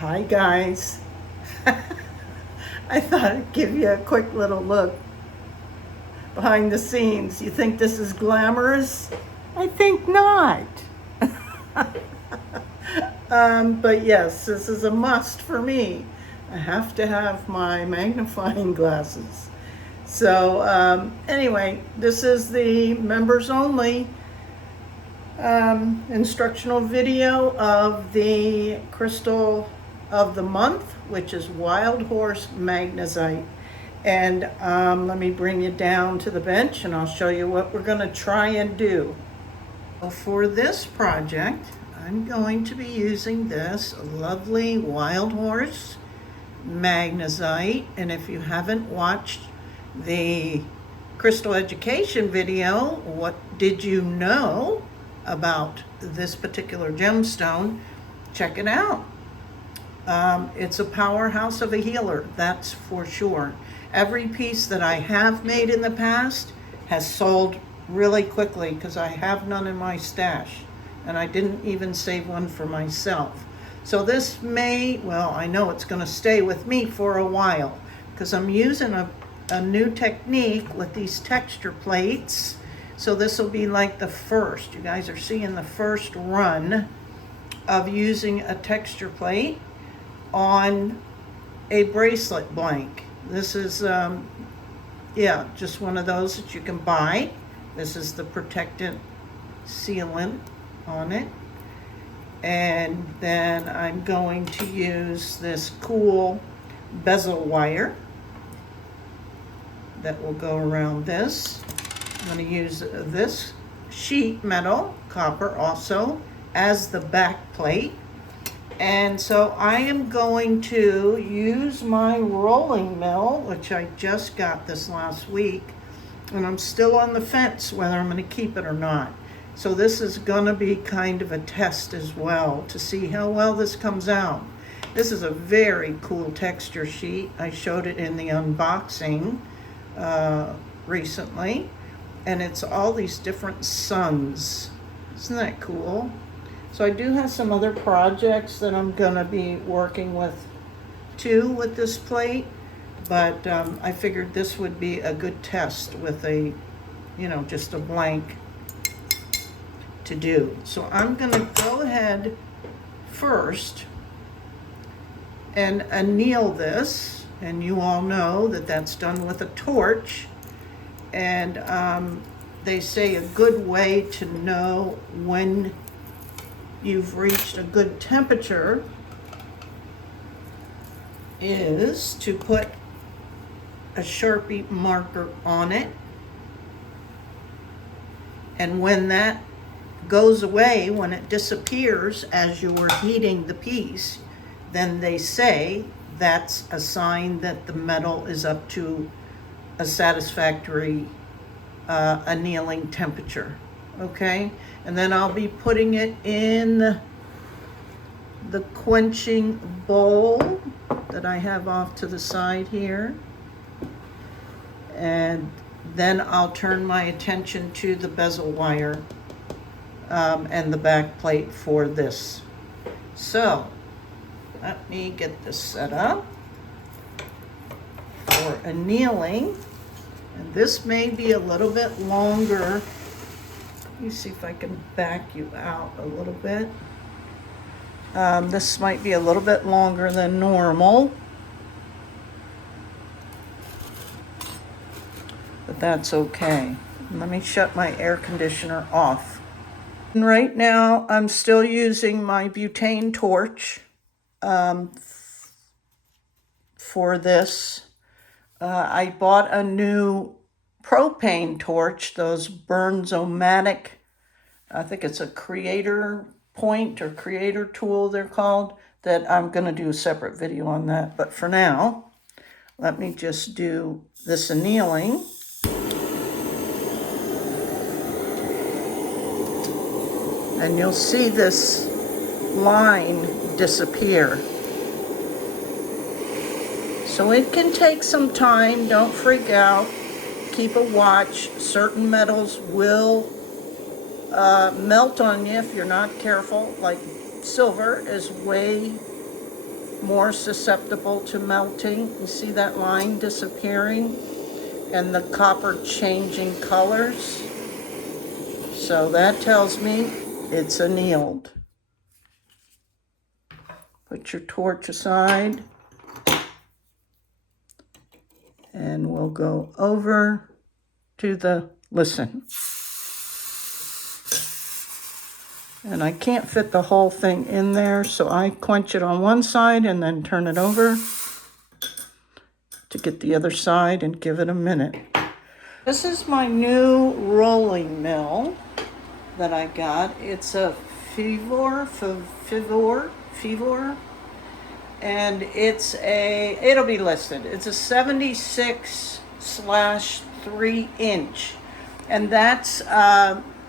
Hi guys. I thought I'd give you a quick little look behind the scenes. You think this is glamorous? I think not. But yes, this is a must for me. I have to have my magnifying glasses. So anyway, this is the members only instructional video of the crystal of the month, which is Wild Horse Magnesite. And let me bring you down to the bench and I'll show you what we're going to try and do. For this project, I'm going to be using this lovely Wild Horse Magnesite. And if you haven't watched the crystal education video, what did you know about this particular gemstone, check it out. It's a powerhouse of a healer, that's for sure. Every piece that I have made in the past has sold really quickly because I have none in my stash, and I didn't even save one for myself. So this may, well, I know it's going to stay with me for a while because I'm using a new technique with these texture plates. So this will be like the first, you guys are seeing the first run of using a texture plate on a bracelet blank. This is, yeah, just one of those that you can buy. This is the protectant sealant on it. And then I'm going to use this cool bezel wire that will go around this. I'm going to use this sheet metal, copper also, as the back plate. And so I am going to use my rolling mill, which I just got this last week, and I'm still on the fence whether I'm going to keep it or not. So this is going to be kind of a test as well to see how well this comes out. This is a very cool texture sheet. I showed it in the unboxing recently. And it's all these different suns. Isn't that cool? So I do have some other projects that I'm gonna be working with too with this plate, but I figured this would be a good test with a, you know, just a blank to do. So I'm gonna go ahead first and anneal this, and you all know that that's done with a torch. And they say a good way to know when you've reached a good temperature is to put a Sharpie marker on it. And when that goes away, when it disappears as you were heating the piece, then they say that's a sign that the metal is up to a satisfactory annealing temperature. Okay, and then I'll be putting it in the quenching bowl that I have off to the side here, and then I'll turn my attention to the bezel wire and the back plate for this. So let me get this set up for annealing. And this may be a little bit longer. Let me see if I can back you out a little bit. This might be a little bit longer than normal, but that's okay. Let me shut my air conditioner off. And right now I'm still using my butane torch for this. I bought a new propane torch, those Bernzomatic, I think it's a creator point or creator tool they're called, that I'm going to do a separate video on that. But for now, let me just do this annealing. And you'll see this line disappear. So it can take some time, don't freak out, keep a watch. Certain metals will melt on you if you're not careful, like silver is way more susceptible to melting. You see that line disappearing and the copper changing colors? So that tells me it's annealed. Put your torch aside and we'll go over to the listen. And I can't fit the whole thing in there, so I quench it on one side and then turn it over to get the other side and give it a minute. This is my new rolling mill that I got. It's a Fivor, and it'll be listed. It's a 76/3 inch, and that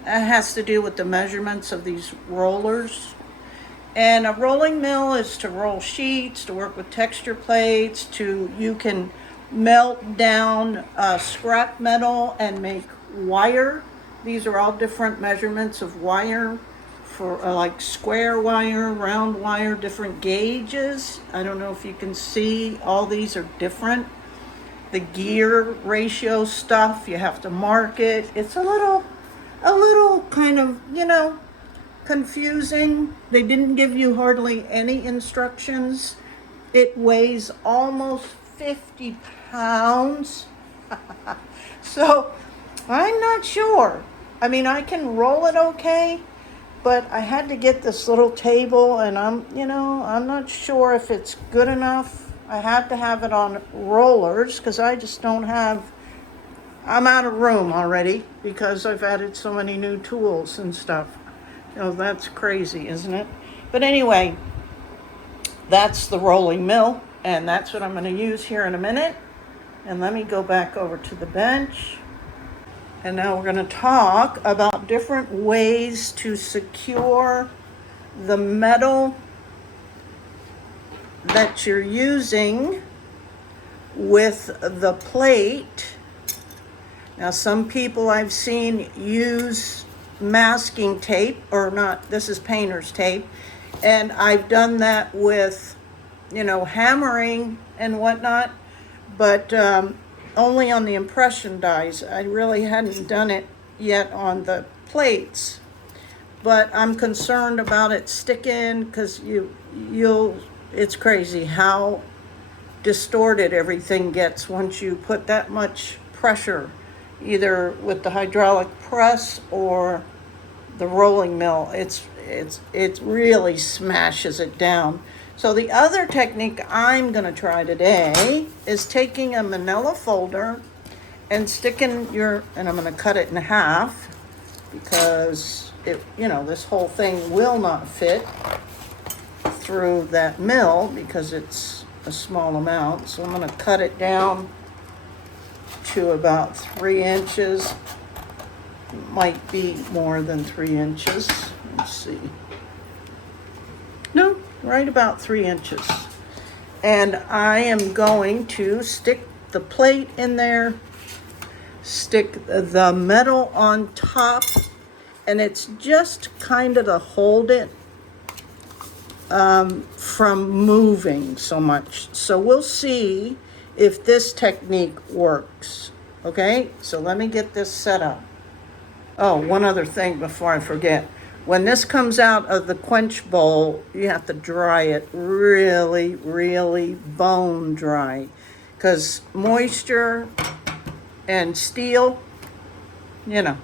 has to do with the measurements of these rollers. And a rolling mill is to roll sheets, to work with texture plates, you can melt down scrap metal and make wire. These are all different measurements of wire for like square wire, round wire, different gauges. I don't know if you can see, all these are different. The gear ratio stuff, you have to mark it. It's a little kind of, confusing. They didn't give you hardly any instructions. It weighs almost 50 pounds. So I'm not sure. I mean, I can roll it okay, but I had to get this little table, and I'm not sure if it's good enough. I have to have it on rollers because I just don't have, I'm out of room already because I've added so many new tools and stuff. That's crazy, isn't it? But anyway, that's the rolling mill, and that's what I'm going to use here in a minute. And let me go back over to the bench. And now we're going to talk about different ways to secure the metal that you're using with the plate. Now, some people I've seen use masking tape, or not, this is painter's tape, and I've done that with, hammering and whatnot, but only on the impression dies. I really hadn't done it yet on the plates, but I'm concerned about it sticking because it's crazy how distorted everything gets once you put that much pressure, either with the hydraulic press or the rolling mill. It really smashes it down. So the other technique I'm going to try today is taking a manila folder and sticking and I'm going to cut it in half because this whole thing will not fit through that mill because it's a small amount. So I'm going to cut it down to about 3 inches. Might be more than 3 inches. Let's see. No, right about 3 inches. And I am going to stick the plate in there, stick the metal on top, and it's just kind of to hold it from moving so much. So we'll see if this technique works. Okay, so let me get this set up. Oh, one other thing before I forget. When this comes out of the quench bowl, you have to dry it really, really bone dry, because moisture and steel, you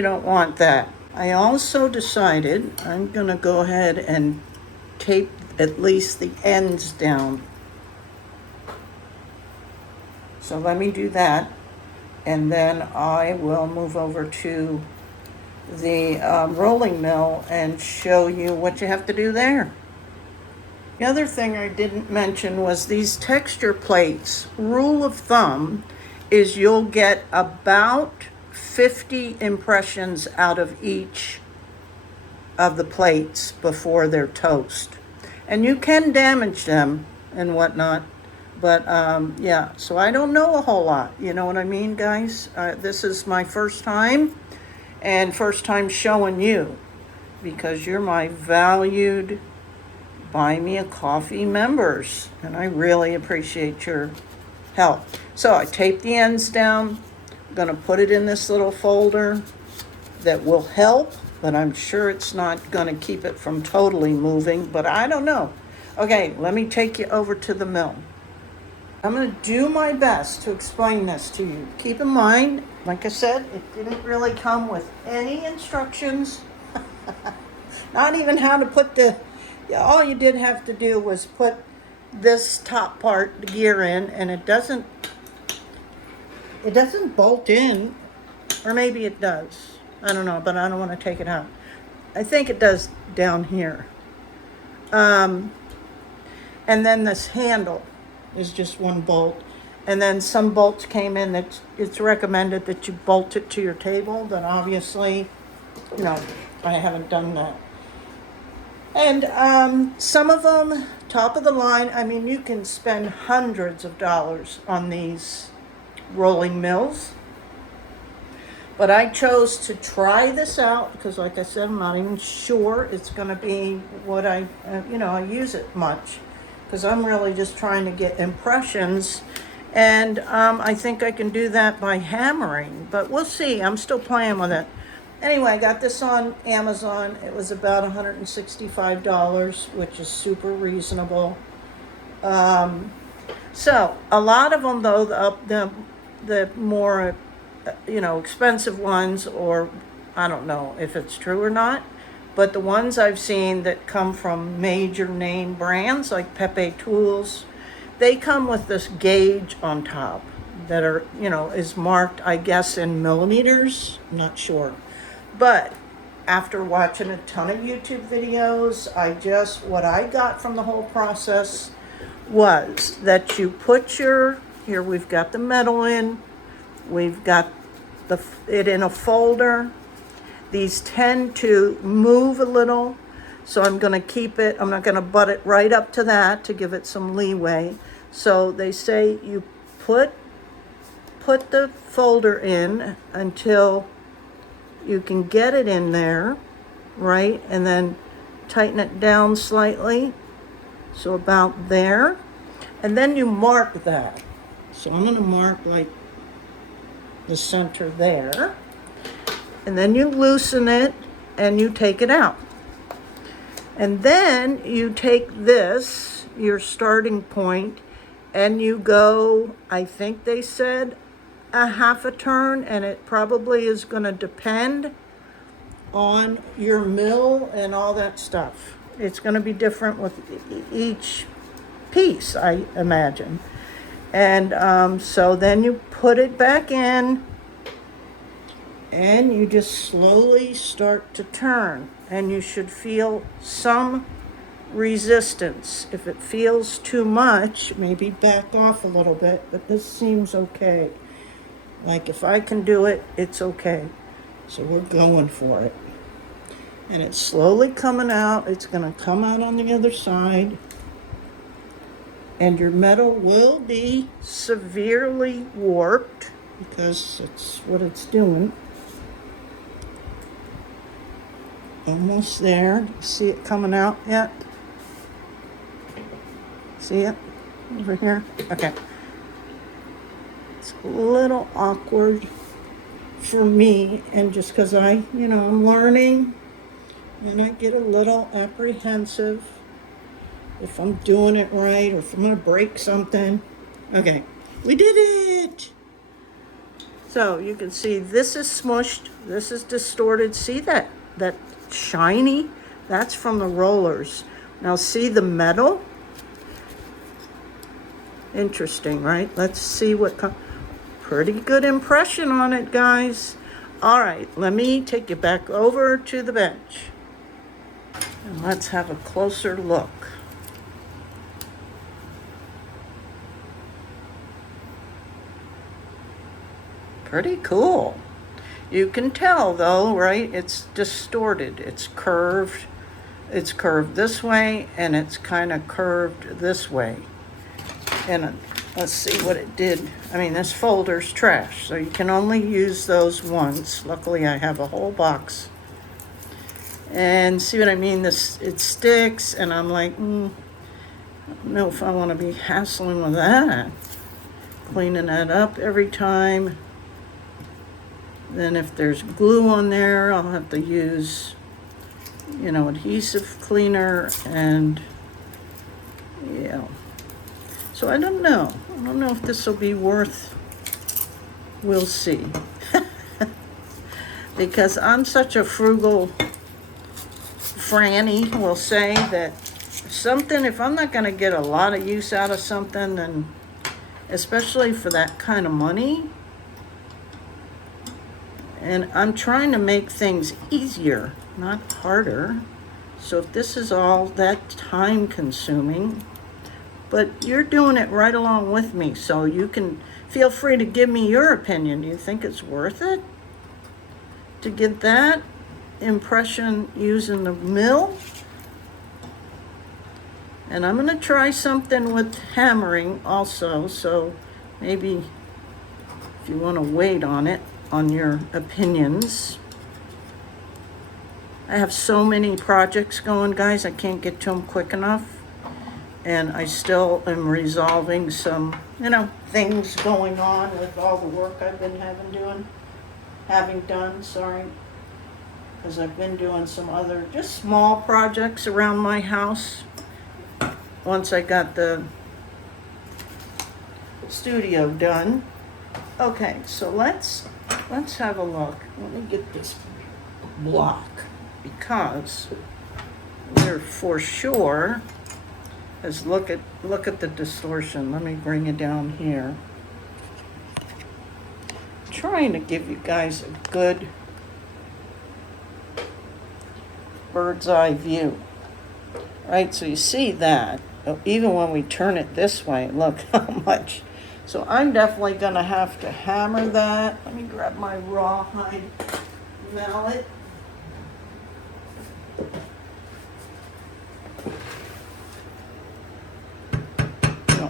don't want that. I also decided I'm going to go ahead and tape at least the ends down. So let me do that, and then I will move over to the rolling mill and show you what you have to do there. The other thing I didn't mention was these texture plates. Rule of thumb is you'll get about 50 impressions out of each of the plates before they're toast. And you can damage them and whatnot, but yeah, so I don't know a whole lot. You know what I mean, guys? This is my first time, and first time showing you, because you're my valued Buy Me a Coffee members, and I really appreciate your help. So I tape the ends down. I'm going to put it in this little folder that will help, but I'm sure it's not going to keep it from totally moving, but I don't know. Okay, let me take you over to the mill. I'm going to do my best to explain this to you. Keep in mind, like I said, it didn't really come with any instructions. Not even how to put all you did have to do was put this top part, the gear in, and it doesn't bolt in, or maybe it does. I don't know, but I don't want to take it out. I think it does down here. And then this handle is just one bolt. And then some bolts came in that it's recommended that you bolt it to your table, but obviously, I haven't done that. And some of them, top of the line, I mean, you can spend hundreds of dollars on these rolling mills. But I chose to try this out because, like I said, I'm not even sure it's going to be what I use it much. Because I'm really just trying to get impressions. And I think I can do that by hammering. But we'll see. I'm still playing with it. Anyway, I got this on Amazon. It was about $165, which is super reasonable. So a lot of them, though, the more expensive ones, or I don't know if it's true or not, but the ones I've seen that come from major name brands like Pepe Tools, they come with this gauge on top that is marked, I guess, in millimeters. I'm not sure. But after watching a ton of YouTube videos, what I got from the whole process was that you put here we've got the metal in, we've got it in a folder. These tend to move a little, so I'm going to keep it, I'm not going to butt it right up to that to give it some leeway. So they say you put the folder in until you can get it in there, right? And then tighten it down slightly, so about there. And then you mark that. So I'm going to mark like the center there. And then you loosen it and you take it out. And then you take this, your starting point, and you go, I think they said, a half a turn, and it probably is going to depend on your mill and all that stuff. It's going to be different with each piece, I imagine. And so then you put it back in, and you just slowly start to turn, and you should feel some resistance. If it feels too much, maybe back off a little bit, but this seems okay. Like if I can do it, it's okay. So we're going for it. And it's slowly coming out. It's going to come out on the other side. And your metal will be severely warped because it's what it's doing. Almost there. See it coming out yet? See it over here? Okay. It's a little awkward for me, and just because I'm learning, and I get a little apprehensive if I'm doing it right or if I'm going to break something. Okay, we did it! So you can see this is smushed, this is distorted. See that shiny? That's from the rollers. Now see the metal? Interesting, right? Let's see what comes. Pretty good impression on it, guys. All right, let me take you back over to the bench. And let's have a closer look. Pretty cool. You can tell though, right? It's distorted. It's curved. It's curved this way, and it's kind of curved this way. And let's see what it did. I mean, this folder's trash, so you can only use those once. Luckily, I have a whole box. And see what I mean? It sticks, and I'm like, I don't know if I want to be hassling with that. Cleaning that up every time. Then if there's glue on there, I'll have to use, adhesive cleaner, and yeah. So I don't know. I don't know if this will be worth, we'll see. Because I'm such a frugal Franny, will say that if I'm not going to get a lot of use out of something, then especially for that kind of money, and I'm trying to make things easier, not harder. So if this is all that time consuming, but you're doing it right along with me, so you can feel free to give me your opinion. Do you think it's worth it to get that impression using the mill? And I'm going to try something with hammering also, so maybe if you want to wait on it, on your opinions. I have so many projects going, guys, I can't get to them quick enough. And I still am resolving some, things going on with all the work I've been having done, sorry. Because I've been doing some other just small projects around my house. Once I got the studio done. Okay, so let's have a look. Let me get this block, because we're for sure, as look at the distortion. Let me bring it down here. I'm trying to give you guys a good bird's eye view. Right, so you see that. Even when we turn it this way, look how much. So I'm definitely going to have to hammer that. Let me grab my rawhide mallet.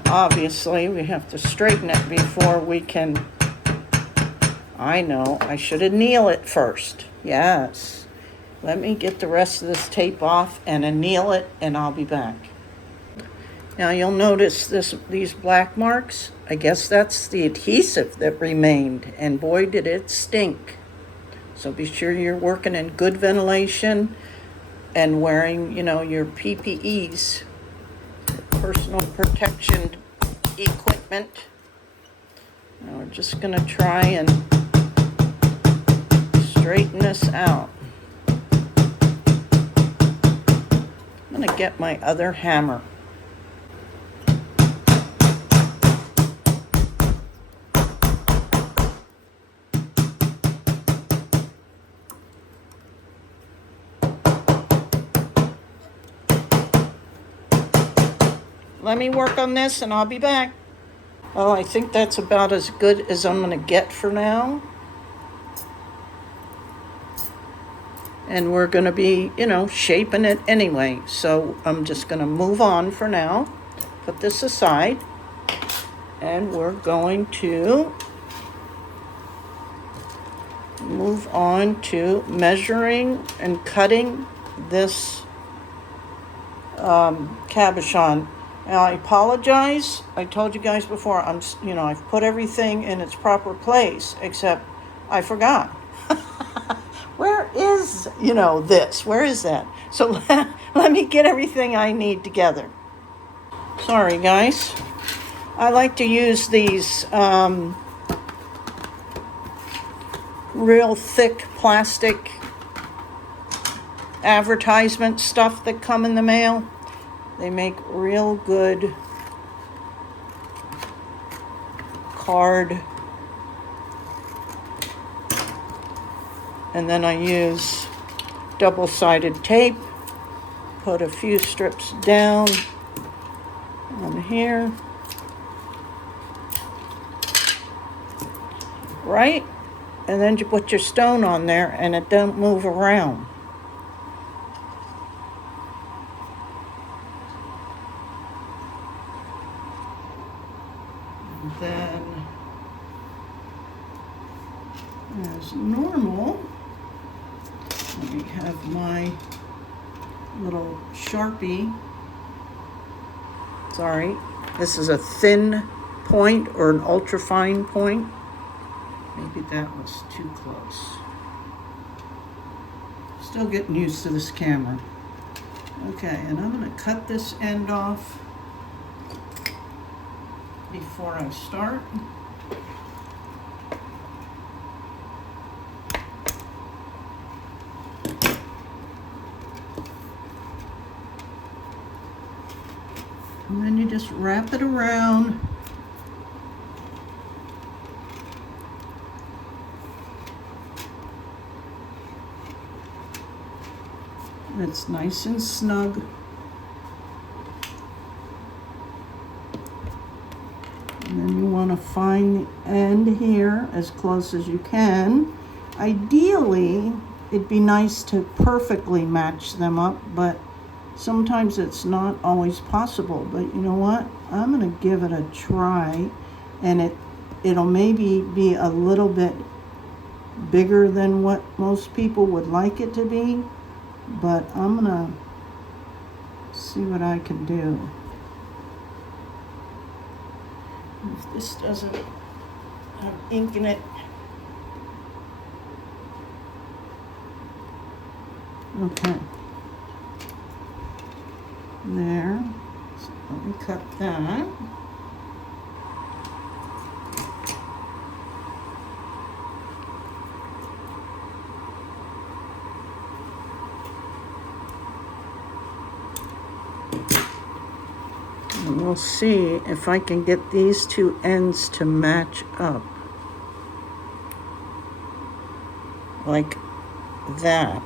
Obviously, we have to straighten it before we can. I know, I should anneal it first. Yes. Let me get the rest of this tape off and anneal it, and I'll be back. Now you'll notice these black marks. I guess that's the adhesive that remained, and boy did it stink. So be sure you're working in good ventilation and wearing, your PPEs, personal protection equipment. Now we're just going to try and straighten this out. I'm going to get my other hammer. Let me work on this and I'll be back. Well, I think that's about as good as I'm going to get for now. And we're going to be, shaping it anyway. So I'm just going to move on for now. Put this aside. And we're going to move on to measuring and cutting this cabochon. Now, I apologize. I told you guys before, I've put everything in its proper place, except I forgot. Where is, this? Where is that? So let me get everything I need together. Sorry, guys. I like to use these real thick plastic advertisement stuff that come in the mail. They make real good card. And then I use double-sided tape. Put a few strips down on here. Right? And then you put your stone on there and it don't move around. Then, as normal, let me have my little Sharpie. Sorry, this is a thin point or an ultra fine point. Maybe that was too close. Still getting used to this camera. Okay, and I'm going to cut this end off before I start. And then you just wrap it around. It's nice and snug. And then you want to find the end here as close as you can. Ideally, it'd be nice to perfectly match them up, but sometimes it's not always possible. But you know what? I'm going to give it a try, and it'll maybe be a little bit bigger than what most people would like it to be, but I'm going to see what I can do. If this doesn't have ink in it, okay. There. So let me cut that. And we'll see if I can get these two ends to match up. Like that.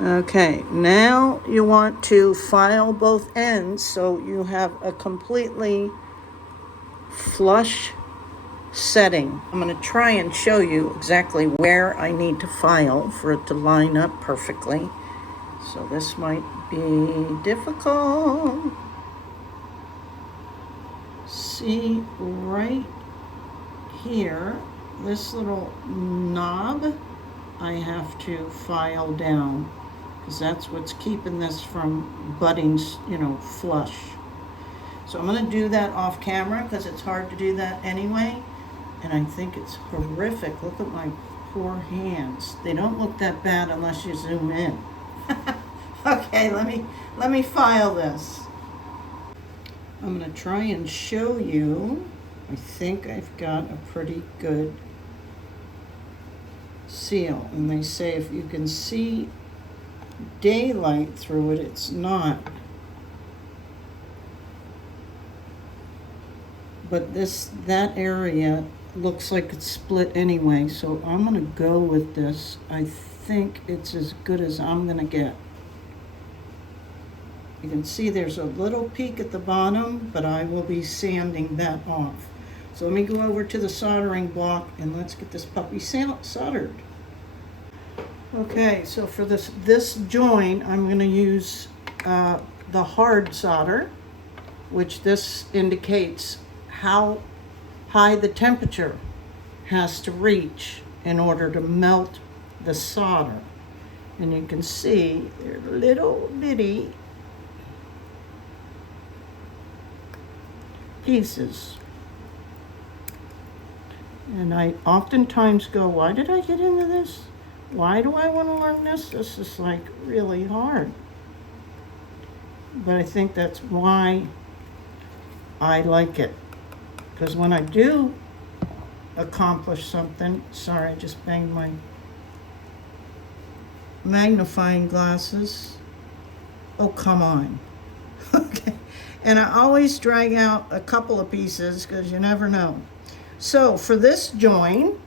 Okay, now you want to file both ends so you have a completely flush setting. I'm going to try and show you exactly where I need to file for it to line up perfectly. So this might be difficult. See right here, this little knob, I have to file down, because that's what's keeping this from butting, flush. So I'm going to do that off camera because it's hard to do that anyway. And I think it's horrific. Look at my poor hands. They don't look that bad unless you zoom in. Okay, let me file this. I'm going to try and show you. I think I've got a pretty good seal. And they say if you can see daylight through it, it's not. But that area looks like it's split anyway, so I'm going to go with this. I think it's as good as I'm going to get. You can see there's a little peak at the bottom, but I will be sanding that off. So let me go over to the soldering block and let's get this puppy soldered. Okay, so for this joint, I'm going to use the hard solder, which this indicates how high the temperature has to reach in order to melt the solder. And you can see they're little bitty pieces. And I oftentimes go, why did I get into this? Why do I want to learn this? This is like really hard. But I think that's why I like it. Because when I do accomplish something, sorry, I just banged my magnifying glasses. Oh, come on. Okay. And I always drag out a couple of pieces because you never know. So for this join,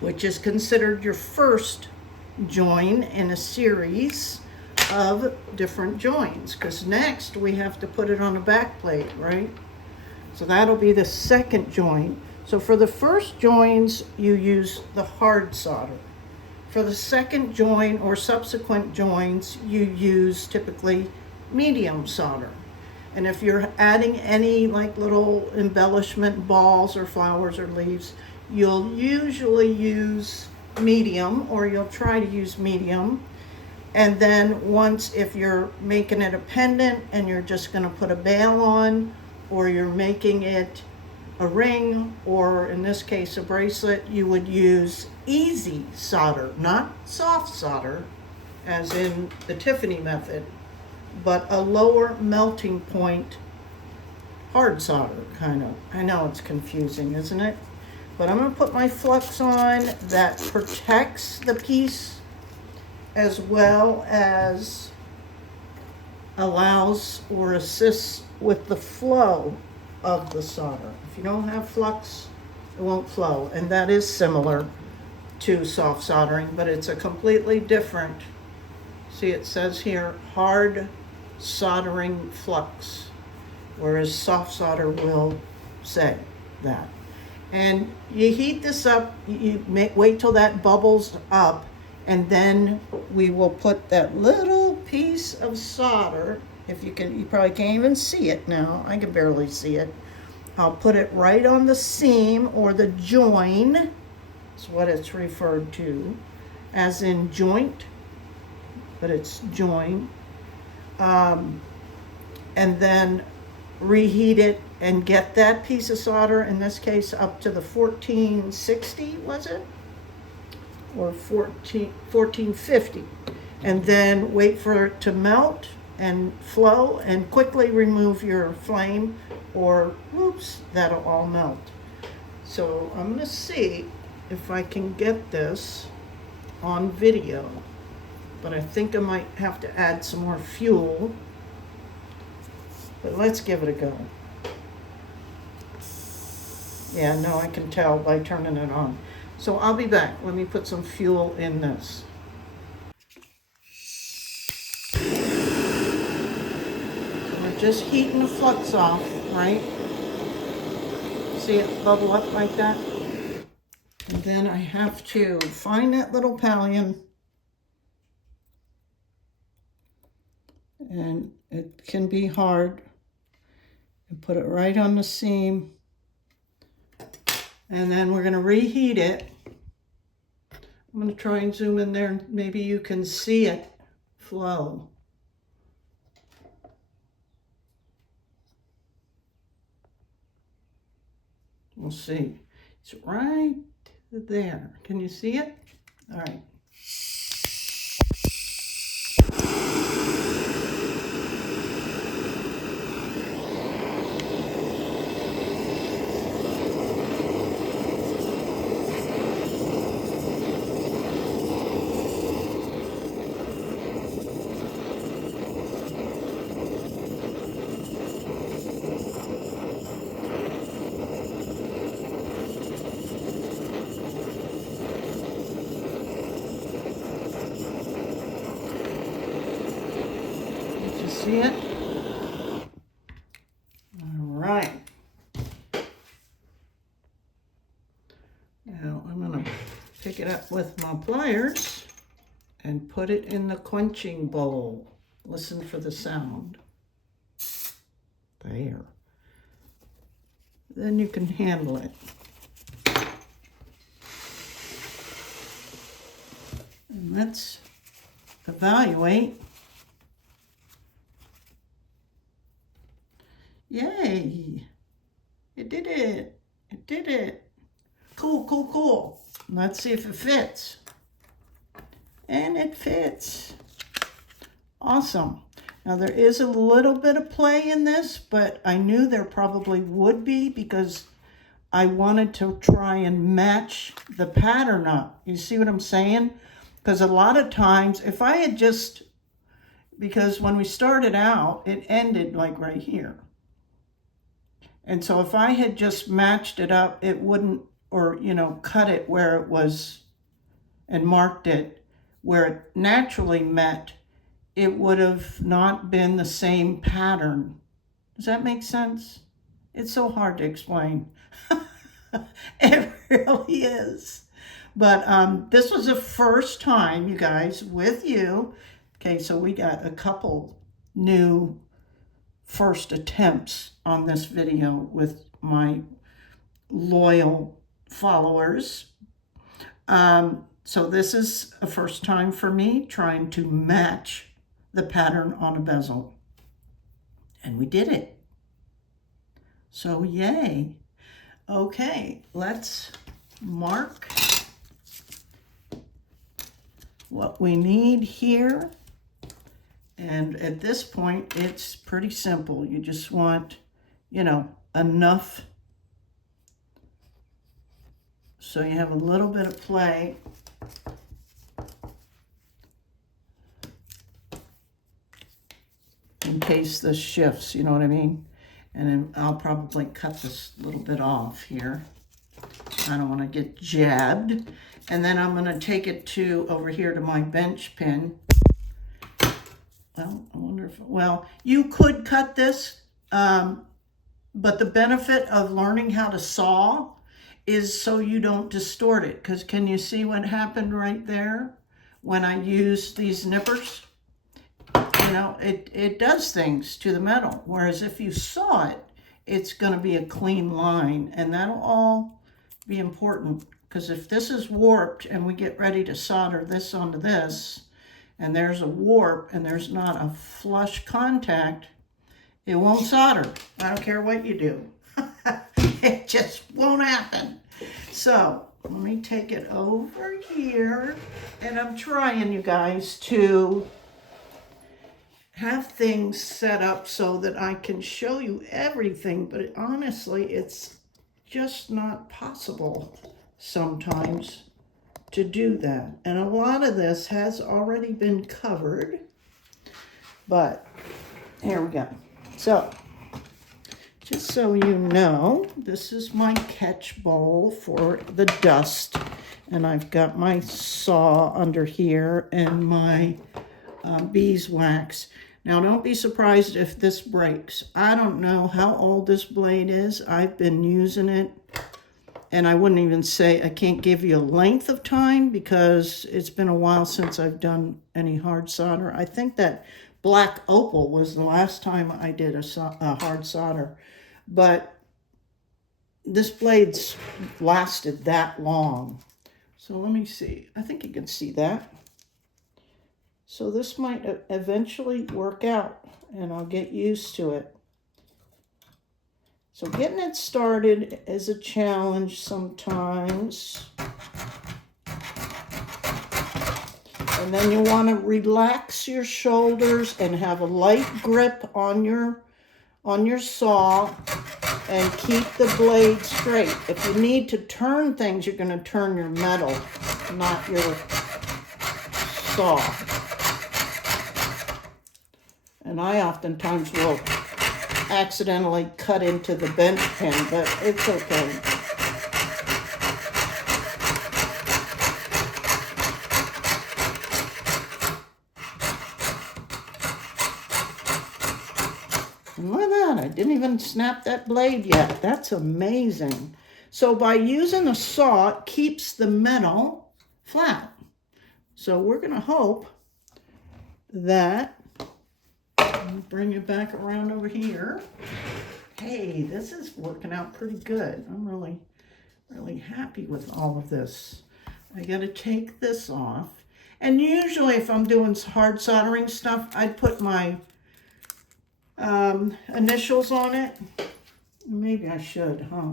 which is considered your first join in a series of different joins, because next we have to put it on a back plate, right? So that'll be the second joint. So for the first joins, you use the hard solder. For the second join or subsequent joins, you use typically medium solder. And if you're adding any like little embellishment balls or flowers or leaves, you'll usually use medium, or you'll try to use medium. And then once, if you're making it a pendant and you're just going to put a bail on, or you're making it a ring, or in this case a bracelet, you would use easy solder, not soft solder as in the Tiffany method, but a lower melting point hard solder kind of. I know it's confusing, isn't it? But I'm going to put my flux on that protects the piece as well as allows or assists with the flow of the solder. If you don't have flux, it won't flow. And that is similar to soft soldering, but it's a completely different, see it says here, hard soldering flux, whereas soft solder will say that. And you heat this up, wait till that bubbles up, and then we will put that little piece of solder, if you can, you probably can't even see it now, I can barely see it. I'll put it right on the seam or the join, is what it's referred to, as in joint, but it's join. And then reheat it and get that piece of solder, in this case up to the 1460, was it? Or 1450. And then wait for it to melt and flow, and quickly remove your flame, or whoops, that'll all melt. So I'm gonna see if I can get this on video, but I think I might have to add some more fuel. But let's give it a go. Yeah, no, I can tell by turning it on. So I'll be back. Let me put some fuel in this. So we're just heating the flux off, right? See it bubble up like that? And then I have to find that little pallium. And it can be hard. And put it right on the seam. And then we're going to reheat it. I'm going to try and zoom in there, and maybe you can see it flow. We'll see. It's right there. Can you see it? All right. See it? All right. Now I'm going to pick it up with my pliers and put it in the quenching bowl. Listen for the sound. There. Then you can handle it. And let's evaluate. Yay, it did it, it did it. Cool, cool, cool. Let's see if it fits. And it fits. Awesome. Now there is a little bit of play in this, but I knew there probably would be because I wanted to try and match the pattern up. You see what I'm saying? Because a lot of times, if I had just, because when we started out, it ended like right here. And so if I had just matched it up, it wouldn't, or, you know, cut it where it was and marked it where it naturally met, it would have not been the same pattern. Does that make sense? It's so hard to explain. It really is. But this was the first time, you guys, with you. Okay, so we got a couple new first attempts on this video with my loyal followers. So this is a first time for me trying to match the pattern on a bezel. And we did it. So yay. Okay, let's mark what we need here. And at this point, it's pretty simple. You just want, enough so you have a little bit of play. In case this shifts, you know what I mean? And then I'll probably cut this little bit off here. I don't want to get jabbed. And then I'm going to take it over here to my bench pin. Well, I wonder if, you could cut this, but the benefit of learning how to saw is so you don't distort it. Because can you see what happened right there when I use these nippers? It does things to the metal. Whereas if you saw it, it's going to be a clean line. And that'll all be important. Because if this is warped and we get ready to solder this onto this, and there's a warp and there's not a flush contact, it won't solder. I don't care what you do. It just won't happen. So let me take it over here. And I'm trying, you guys, to have things set up so that I can show you everything. But honestly, it's just not possible sometimes to do that. And a lot of this has already been covered. But here we go. So just so you know, this is my catch bowl for the dust. And I've got my saw under here and my beeswax. Now, don't be surprised if this breaks. I don't know how old this blade is. I've been using it. And I wouldn't even say, I can't give you a length of time because it's been a while since I've done any hard solder. I think that black opal was the last time I did a hard solder. But this blade's lasted that long. So let me see. I think you can see that. So this might eventually work out and I'll get used to it. So getting it started is a challenge sometimes. And then you want to relax your shoulders and have a light grip on your saw and keep the blade straight. If you need to turn things, you're going to turn your metal, not your saw. And I oftentimes will accidentally cut into the bench pin, but it's okay. And look at that, I didn't even snap that blade yet. That's amazing. So by using a saw, it keeps the metal flat. So we're going to hope that, bring it back around over here. Hey, this is working out pretty good. I'm really, really happy with all of this. I got to take this off. And usually if I'm doing hard soldering stuff, I'd put my initials on it. Maybe I should, huh?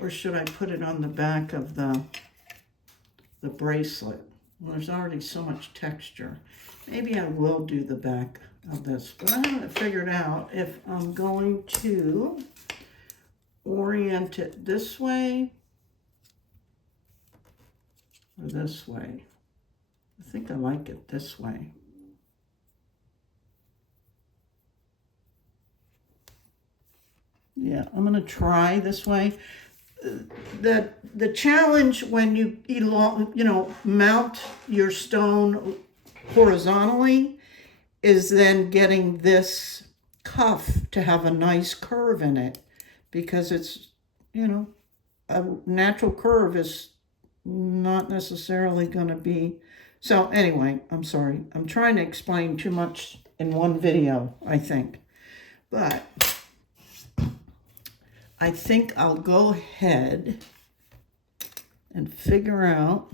Or should I put it on the back of the bracelet? Well, there's already so much texture. Maybe I will do the back of this, but I haven't figured out if I'm going to orient it this way or this way. I think I like it this way. Yeah, I'm going to try this way. The challenge when you mount your stone horizontally is then getting this cuff to have a nice curve in it, because it's, a natural curve is not necessarily going to be. So anyway, I'm sorry. I'm trying to explain too much in one video, I think. But I think I'll go ahead and figure out,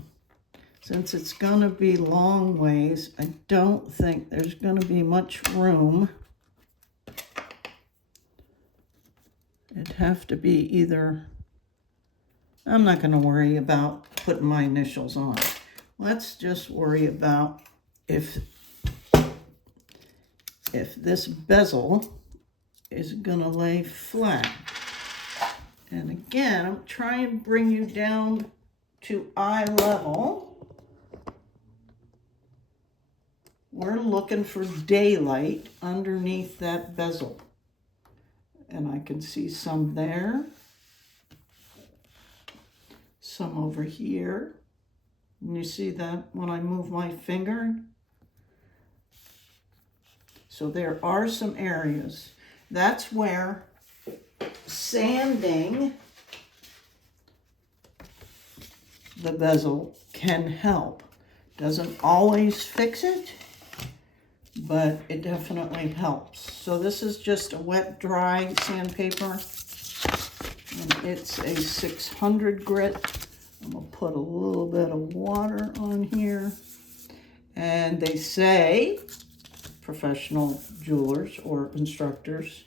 since it's going to be long ways, I don't think there's going to be much room. It'd have to be either, I'm not going to worry about putting my initials on. Let's just worry about if this bezel is going to lay flat. And again, I'm trying to bring you down to eye level. We're looking for daylight underneath that bezel. And I can see some there, some over here. And you see that when I move my finger? So there are some areas. That's where sanding the bezel can help. Doesn't always fix it, but it definitely helps. So this is just a wet dry sandpaper, and it's a 600 grit. I'm gonna put a little bit of water on here. And they say, professional jewelers or instructors,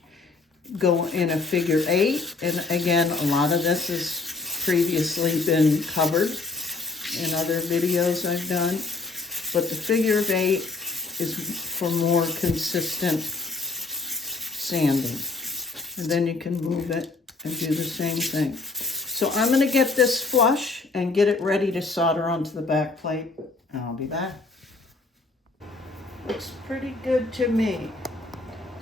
go in a figure 8. And again, a lot of this has previously been covered in other videos I've done. But the figure of 8 is for more consistent sanding. And then you can move it and do the same thing. So I'm going to get this flush and get it ready to solder onto the back plate. And I'll be back. Looks pretty good to me.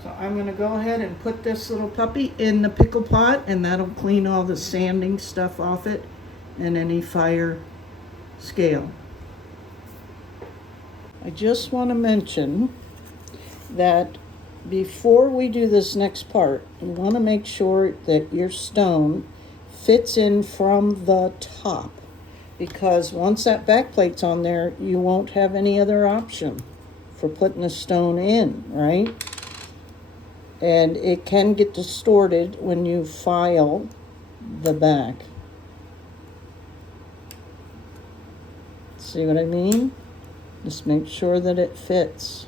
So I'm going to go ahead and put this little puppy in the pickle pot, and that'll clean all the sanding stuff off it and any fire scale. I just want to mention that before we do this next part, you want to make sure that your stone fits in from the top, because once that back plate's on there, you won't have any other option for putting the stone in, right? And it can get distorted when you file the back. See what I mean? Just make sure that it fits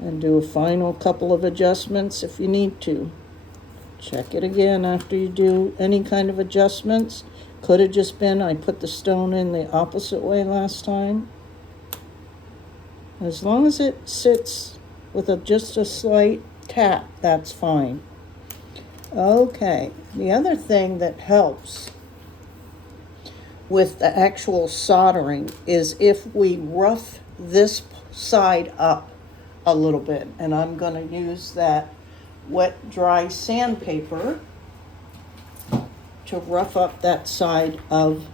and do a final couple of adjustments if you need to. Check it again after you do any kind of adjustments. Could have just been I put the stone in the opposite way last time. As long as it sits with just a slight tap, that's fine. Okay, the other thing that helps with the actual soldering is if we rough this side up a little bit. And I'm going to use that wet dry sandpaper to rough up that side of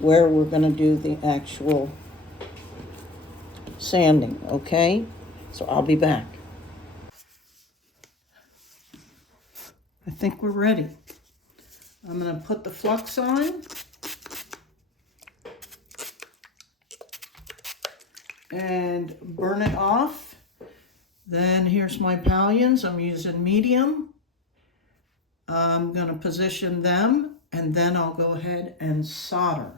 where we're going to do the actual sanding, okay? So I'll be back. I think we're ready. I'm going to put the flux on and burn it off. Then here's my pallions. I'm using medium. I'm going to position them, and then I'll go ahead and solder.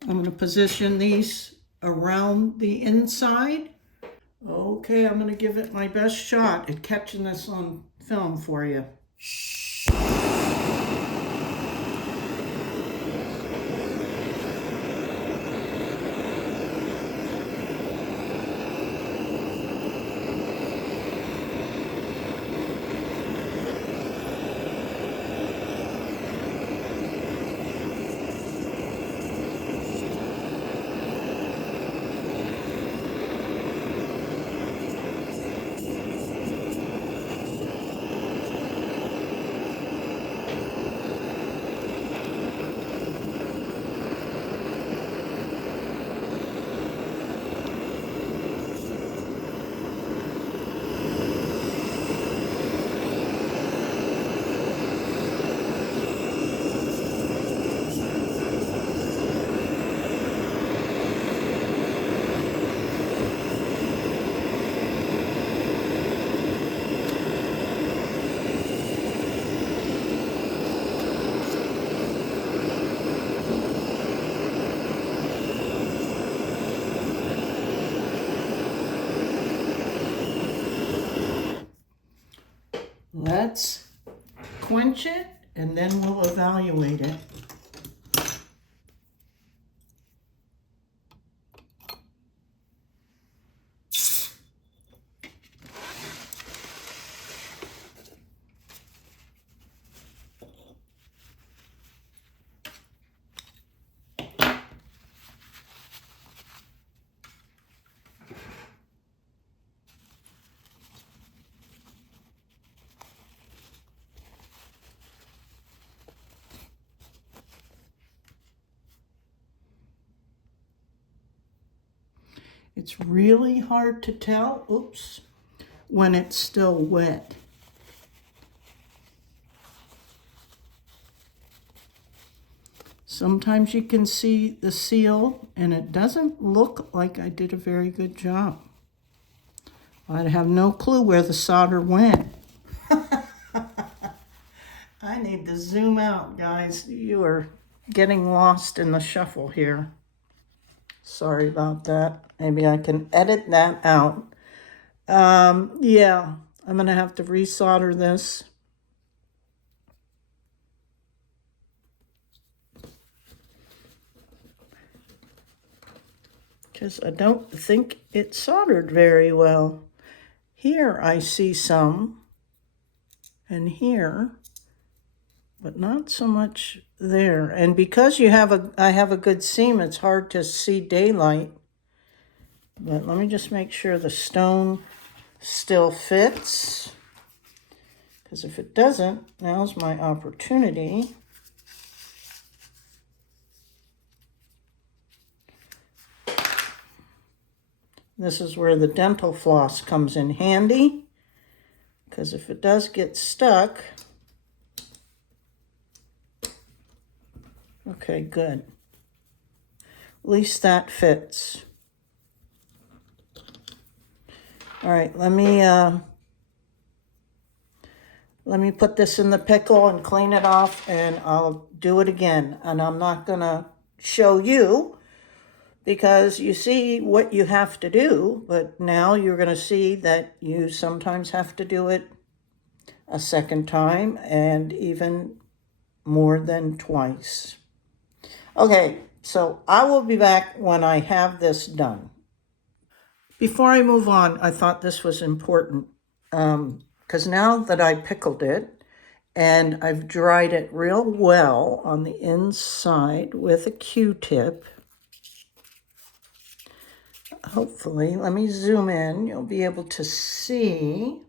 I'm going to position these around the inside. Okay, I'm going to give it my best shot at catching this on film for you. Let's quench it and then we'll evaluate it. It's really hard to tell, oops, when it's still wet. Sometimes you can see the seal and it doesn't look like I did a very good job. I have no clue where the solder went. I need to zoom out, guys. You are getting lost in the shuffle here. Sorry about that. Maybe I can edit that out. Yeah, I'm gonna have to resolder this. Because I don't think it soldered very well. Here I see some, and here, but not so much there. And because I have a good seam, it's hard to see daylight. But let me just make sure the stone still fits. Because if it doesn't, now's my opportunity. This is where the dental floss comes in handy. Because if it does get stuck, okay, good. At least that fits. All right, let me put this in the pickle and clean it off, and I'll do it again. And I'm not gonna show you because you see what you have to do, but now you're gonna see that you sometimes have to do it a second time and even more than twice. Okay, so I will be back when I have this done. Before I move on, I thought this was important because now that I pickled it and I've dried it real well on the inside with a Q-tip, hopefully, let me zoom in, you'll be able to see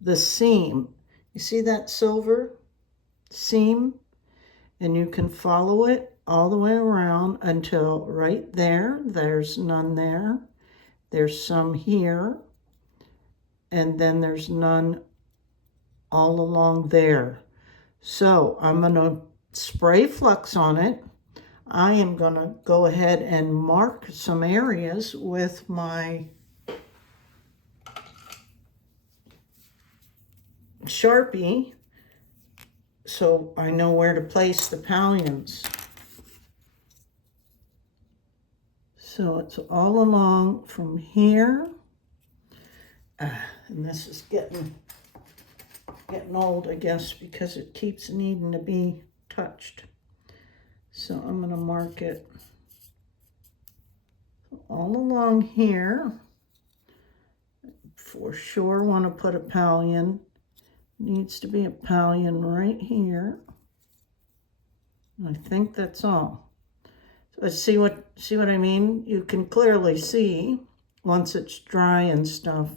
the seam. You see that silver seam? And you can follow it all the way around until right there. There's none there. There's some here. And then there's none all along there. So I'm going to spray flux on it. I am going to go ahead and mark some areas with my Sharpie so I know where to place the palliums. So it's all along from here. And this is getting old, I guess, because it keeps needing to be touched. So I'm going to mark it all along here. For sure want to put a pallium. Needs to be a pallium right here. I think that's all. So see what I mean? You can clearly see once it's dry and stuff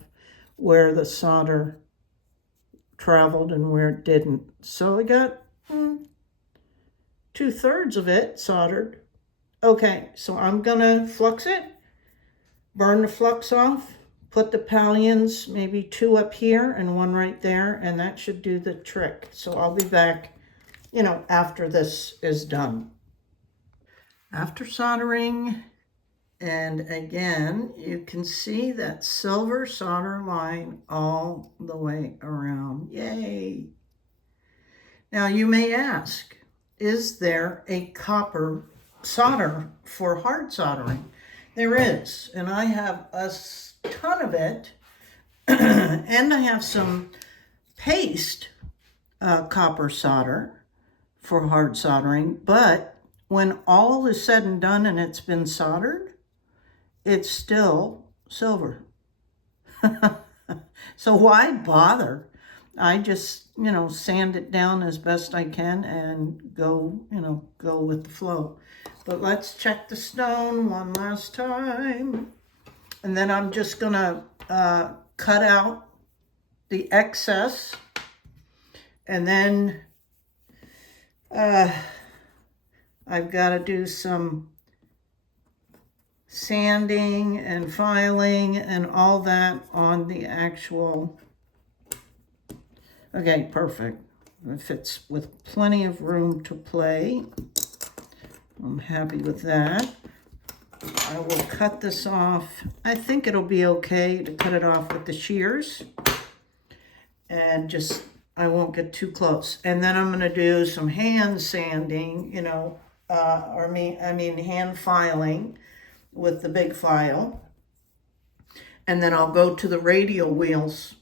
where the solder traveled and where it didn't. So I got 2/3 of it soldered. Okay, so I'm gonna flux it, burn the flux off, put the palliums, maybe 2 up here and 1 right there, and that should do the trick. So I'll be back, after this is done. After soldering, and again, you can see that silver solder line all the way around. Yay! Now you may ask, is there a copper solder for hard soldering? There is, and I have a ton of it. And I have some paste copper solder for hard soldering, but when all is said and done and it's been soldered, it's still silver. So why bother? I just, sand it down as best I can and go with the flow. But let's check the stone one last time. And then I'm just gonna cut out the excess. And then I've got to do some sanding and filing and all that on the actual. Okay, perfect. It fits with plenty of room to play. I'm happy with that. I will cut this off. I think it'll be okay to cut it off with the shears. And just, I won't get too close. And then I'm gonna do some hand sanding, hand filing with the big file. And then I'll go to the radial wheels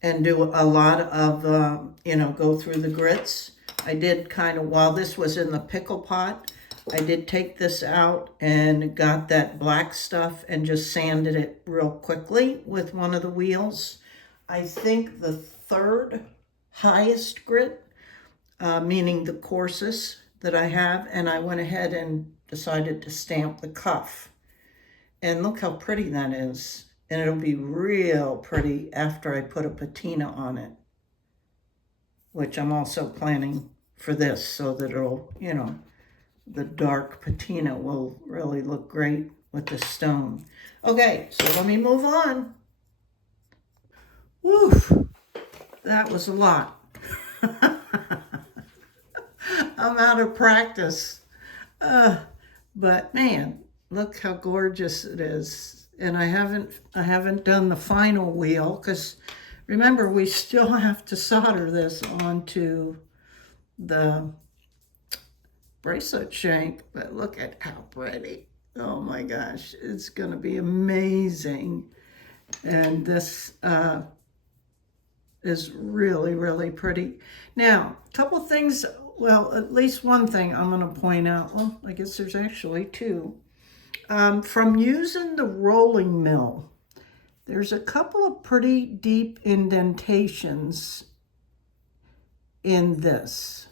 and do a lot of, go through the grits. I did while this was in the pickle pot, I did take this out and got that black stuff and just sanded it real quickly with one of the wheels. I think the third highest grit, meaning the coarsest that I have, and I went ahead and decided to stamp the cuff. And look how pretty that is. And it'll be real pretty after I put a patina on it, which I'm also planning for this so that it'll, the dark patina will really look great with the stone. Okay, so let me move on. Woof, that was a lot. I'm out of practice. But man, look how gorgeous it is. And I haven't done the final wheel because remember, we still have to solder this onto the bracelet shank, but look at how pretty. Oh my gosh, it's gonna be amazing. And this is really, really pretty. Now, a couple things, well, at least one thing I'm gonna point out. Well, I guess there's actually two. From using the rolling mill, there's a couple of pretty deep indentations in this.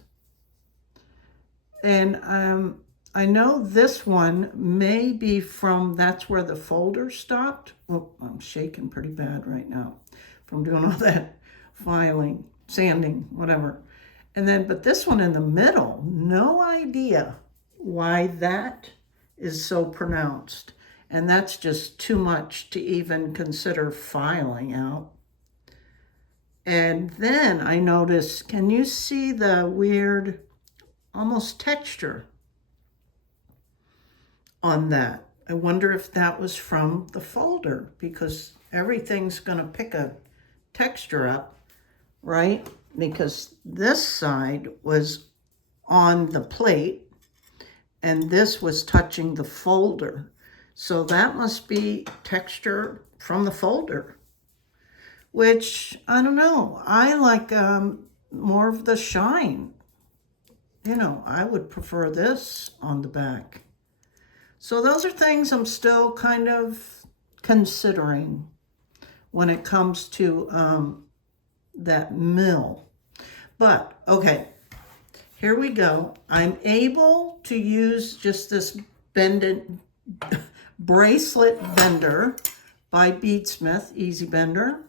And I know this one may be from, that's where the folder stopped. Oh, I'm shaking pretty bad right now from doing all that filing, sanding, whatever. And then, but this one in the middle, no idea why that is so pronounced. And that's just too much to even consider filing out. And then I noticed, can you see the weird, almost texture on that? I wonder if that was from the folder because everything's gonna pick a texture up, right? Because this side was on the plate and this was touching the folder. So that must be texture from the folder, which I don't know. I like more of the shine. I would prefer this on the back. So those are things I'm still kind of considering when it comes to that mill. But okay, here we go. I'm able to use just this bracelet bender by BeadSmith, Easy Bender,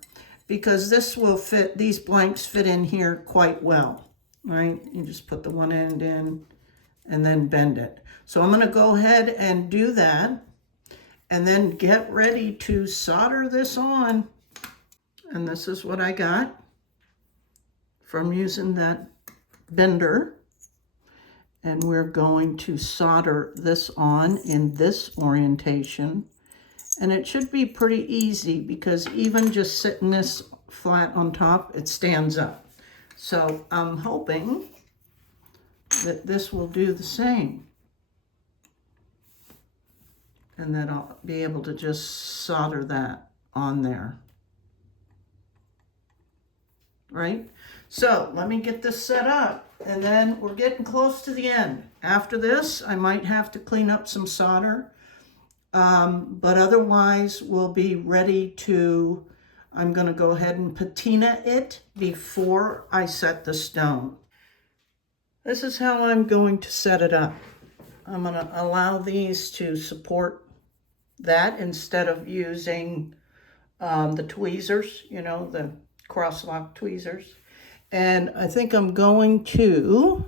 because this will fit, these blanks fit in here quite well, right? You just put the one end in and then bend it. So I'm gonna go ahead and do that and then get ready to solder this on. And this is what I got from using that bender. And we're going to solder this on in this orientation. And it should be pretty easy because even just sitting this flat on top, it stands up. So I'm hoping that this will do the same. And then I'll be able to just solder that on there. right? So let me get this set up, and then we're getting close to the end. After this, I might have to clean up some solder, but otherwise we'll be ready to, I'm gonna go ahead and patina it before I set the stone. This is how I'm going to set it up. I'm gonna allow these to support that instead of using the tweezers, you know, the cross-lock tweezers. And I think I'm going to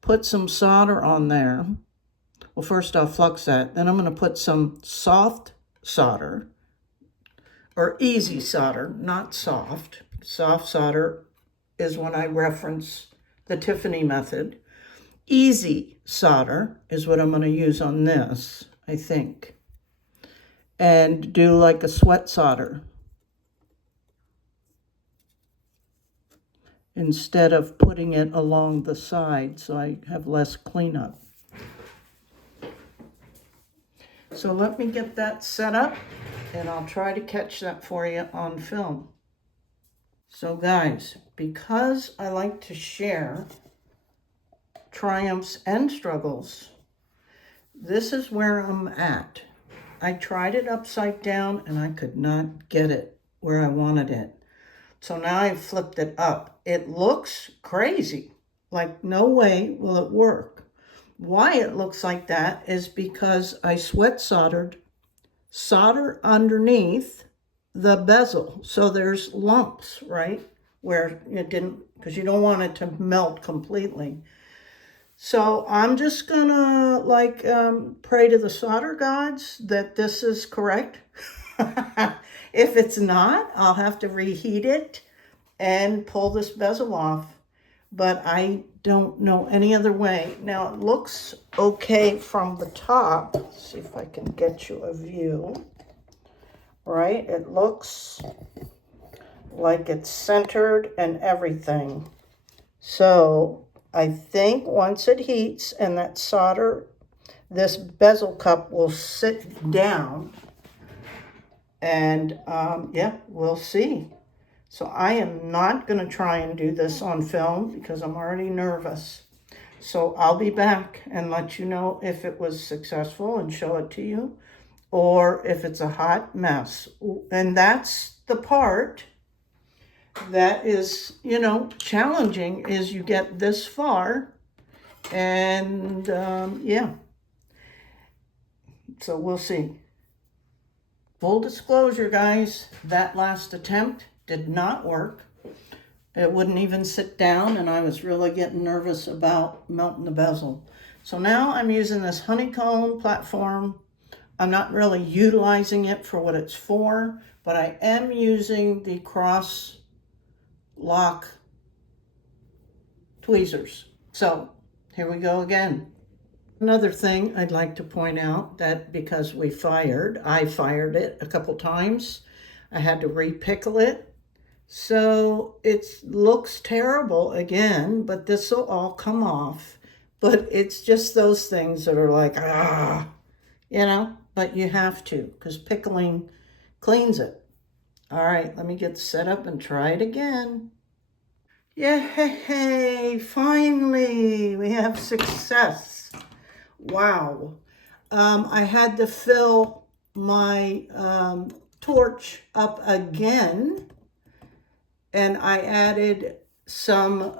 put some solder on there. Well, first I'll flux that. Then I'm going to put some soft solder, or easy solder, not soft. Soft solder is when I reference the Tiffany method. Easy solder is what I'm going to use on this, I think. And do like a sweat solder instead of putting it along the side, so I have less cleanup. So let me get that set up, and I'll try to catch that for you on film. So guys, because I like to share triumphs and struggles, this is where I'm at. I tried it upside down and I could not get it where I wanted it. So now I've flipped it up. It looks crazy, like no way will it work. Why it looks like that is because I sweat soldered solder underneath the bezel. So there's lumps, right? Where it didn't, because you don't want it to melt completely. So I'm just gonna like pray to the solder gods that this is correct. If it's not, I'll have to reheat it and pull this bezel off. But I don't know any other way. Now it looks okay from the top. Let's see if I can get you a view. Right, it looks like it's centered and everything. So I think once it heats and that solder, this bezel cup will sit down, and yeah, we'll see. So I am not going to try and do this on film because I'm already nervous. So I'll be back and let you know if it was successful and show it to you, or if it's a hot mess. And that's the part that is, you know, challenging, is you get this far and yeah. So we'll see. Full disclosure, guys, that last attempt did not work. It wouldn't even sit down, and I was really getting nervous about melting the bezel. So now I'm using this honeycomb platform. I'm not really utilizing it for what it's for, but I am using the cross lock tweezers. So here we go again. Another thing I'd like to point out, that because I fired it a couple times, I had to repickle it. So it looks terrible again, but this will all come off. But it's just those things that are like, you know, but you have to, because pickling cleans it. All right, let me get set up and try it again. Yay, finally, we have success. Wow. I had to fill my torch up again, and I added some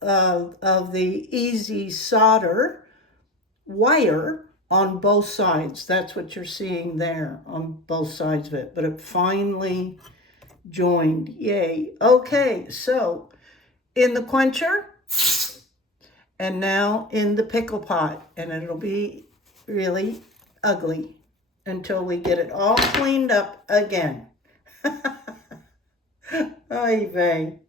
of the easy solder wire on both sides. That's what you're seeing there on both sides of it, but it finally joined. Yay. Okay, so in the quencher, and now in the pickle pot, and it'll be really ugly until we get it all cleaned up again. Oy vey.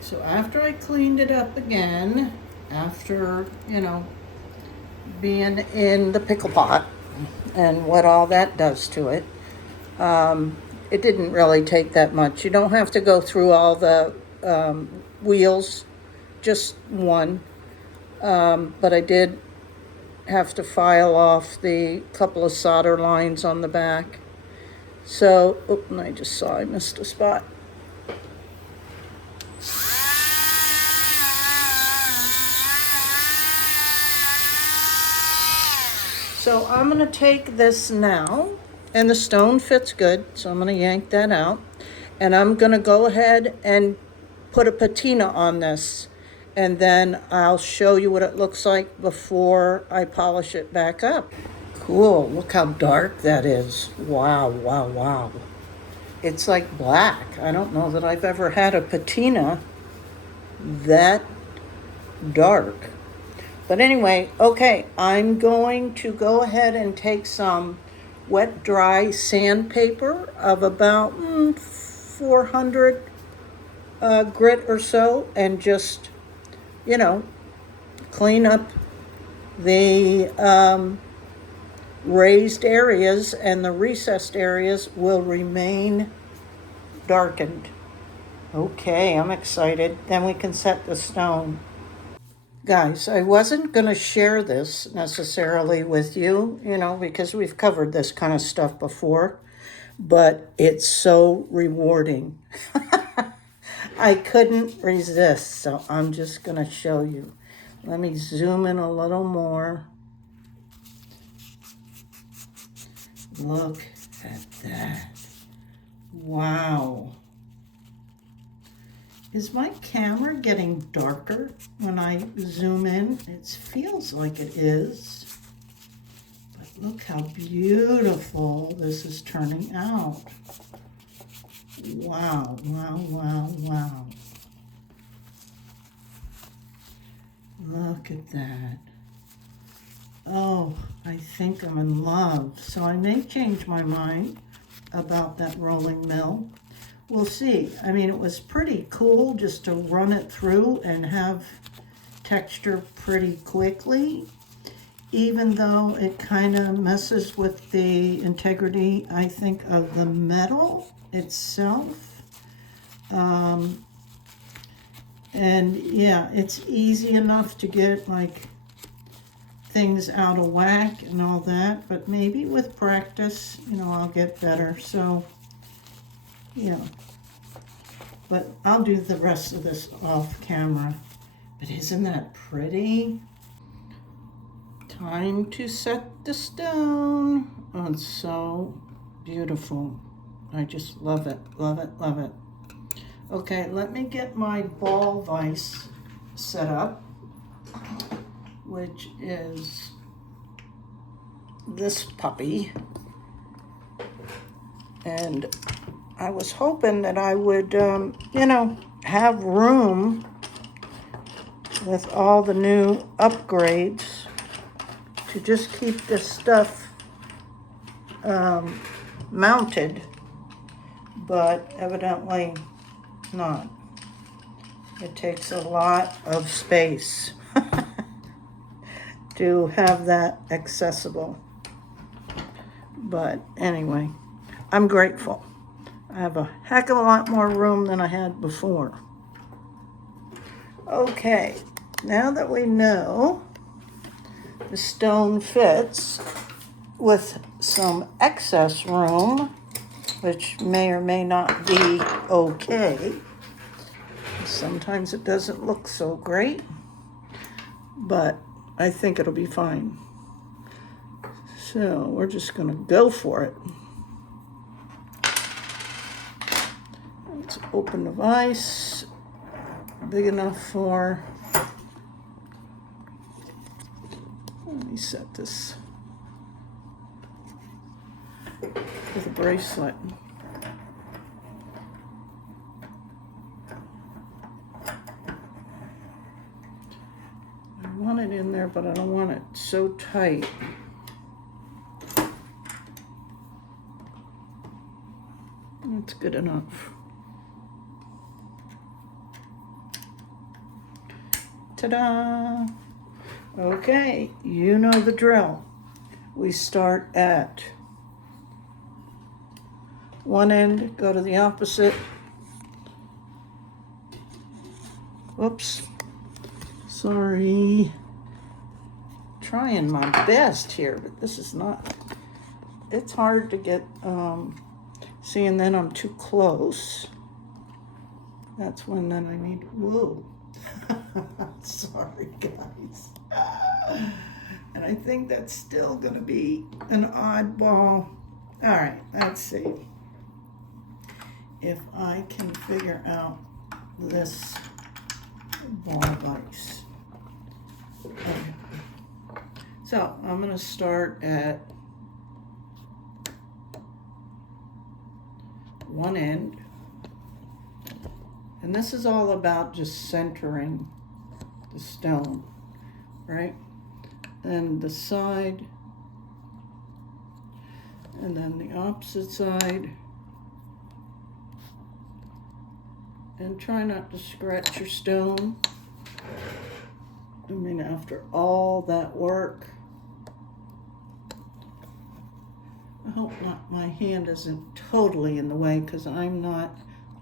So after I cleaned it up again, after, you know, being in the pickle pot and what all that does to it, it didn't really take that much. You don't have to go through all the wheels, just one. But I did have to file off the couple of solder lines on the back. So, and I just saw I missed a spot. So I'm going to take this now, and the stone fits good, so I'm going to yank that out. And I'm going to go ahead and put a patina on this, and then I'll show you what it looks like before I polish it back up. Cool, look how dark that is. Wow, wow, wow. It's like black. I don't know that I've ever had a patina that dark. But anyway, okay, I'm going to go ahead and take some wet dry sandpaper of about 400 grit or so, and just, clean up the raised areas, and the recessed areas will remain darkened. Okay, I'm excited. Then we can set the stone. Guys, I wasn't going to share this necessarily with you, because we've covered this kind of stuff before, but it's so rewarding. I couldn't resist, so I'm just going to show you. Let me zoom in a little more. Look at that. Wow. Is my camera getting darker when I zoom in? It feels like it is. But look how beautiful this is turning out. Wow, wow, wow, wow. Look at that. Oh, I think I'm in love. So I may change my mind about that rolling mill. We'll see. I mean, it was pretty cool just to run it through and have texture pretty quickly, even though it kind of messes with the integrity, I think, of the metal itself. And yeah, it's easy enough to get like things out of whack and all that, but maybe with practice, I'll get better. So, but I'll do the rest of this off camera. But isn't that pretty? Time to set the stone. Oh, it's so beautiful. I just love it, love it, love it. Okay, let me get my ball vise set up, which is this puppy. And I was hoping that I would, have room with all the new upgrades to just keep this stuff mounted, but evidently not. It takes a lot of space to have that accessible. But anyway, I'm grateful. I have a heck of a lot more room than I had before. Okay, now that we know the stone fits with some excess room, which may or may not be okay. Sometimes it doesn't look so great, but I think it'll be fine. So we're just going to go for it. Let's open the vise, big enough for, let me set this with a bracelet. I want it in there, but I don't want it so tight. That's good enough. Ta-da! Okay, you know the drill. We start at one end, go to the opposite. Whoops. Sorry. Trying my best here, but this is not, it's hard to get See, and then I'm too close. That's when then I need, whoa. Sorry, guys. And I think that's still gonna be an oddball. All right, let's see if I can figure out this ball of ice. Okay. So I'm gonna start at one end. And this is all about just centering the stone, right? And the side, and then the opposite side. And try not to scratch your stone. I mean, after all that work. I hope not, my hand isn't totally in the way because I'm not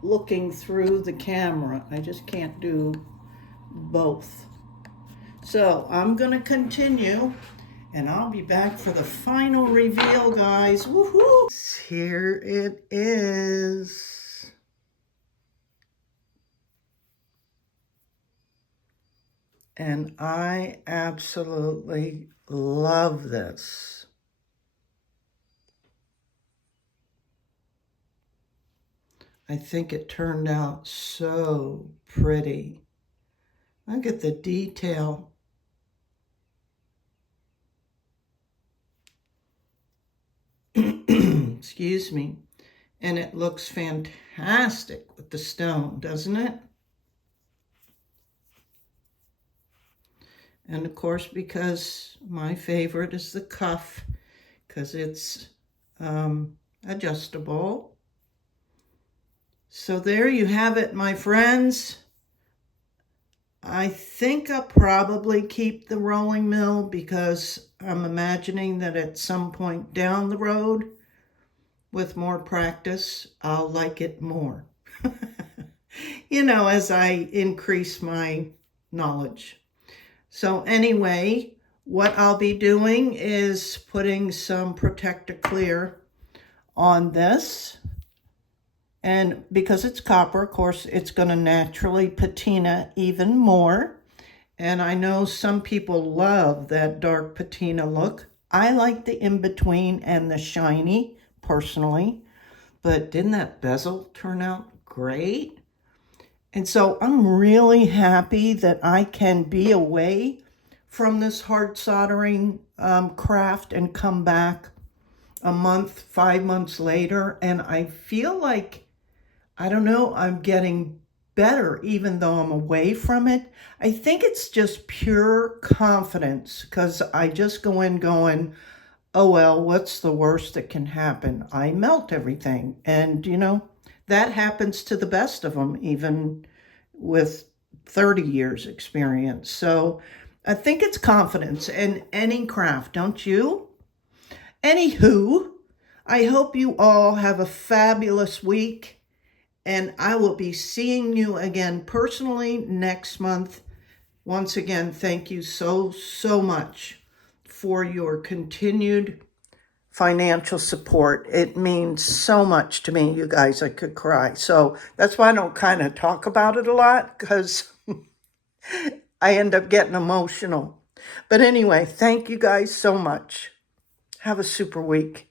looking through the camera. I just can't do both. So I'm gonna continue and I'll be back for the final reveal, guys. Woohoo! Here it is. And I absolutely love this. I think it turned out so pretty. Look at the detail. Excuse me. And it looks fantastic with the stone, doesn't it? And of course, because my favorite is the cuff, because it's adjustable. So there you have it, my friends. I think I'll probably keep the rolling mill because I'm imagining that at some point down the road, with more practice, I'll like it more. You know, as I increase my knowledge. So anyway, what I'll be doing is putting some Protector Clear on this. And because it's copper, of course, it's going to naturally patina even more. And I know some people love that dark patina look. I like the in-between and the shiny, personally. But didn't that bezel turn out great? And so I'm really happy that I can be away from this hard soldering craft and come back a month, 5 months later. And I feel like, I don't know, I'm getting better even though I'm away from it. I think it's just pure confidence because I just go in going, oh, well, what's the worst that can happen? I melt everything. And, you know, that happens to the best of them, even with 30 years experience. So I think it's confidence in any craft, don't you? Anywho, I hope you all have a fabulous week. And I will be seeing you again personally next month. Once again, thank you so much for your continued financial support. It means so much to me, you guys. I could cry. So that's why I don't kind of talk about it a lot, because I end up getting emotional. But anyway, thank you guys so much. Have a super week.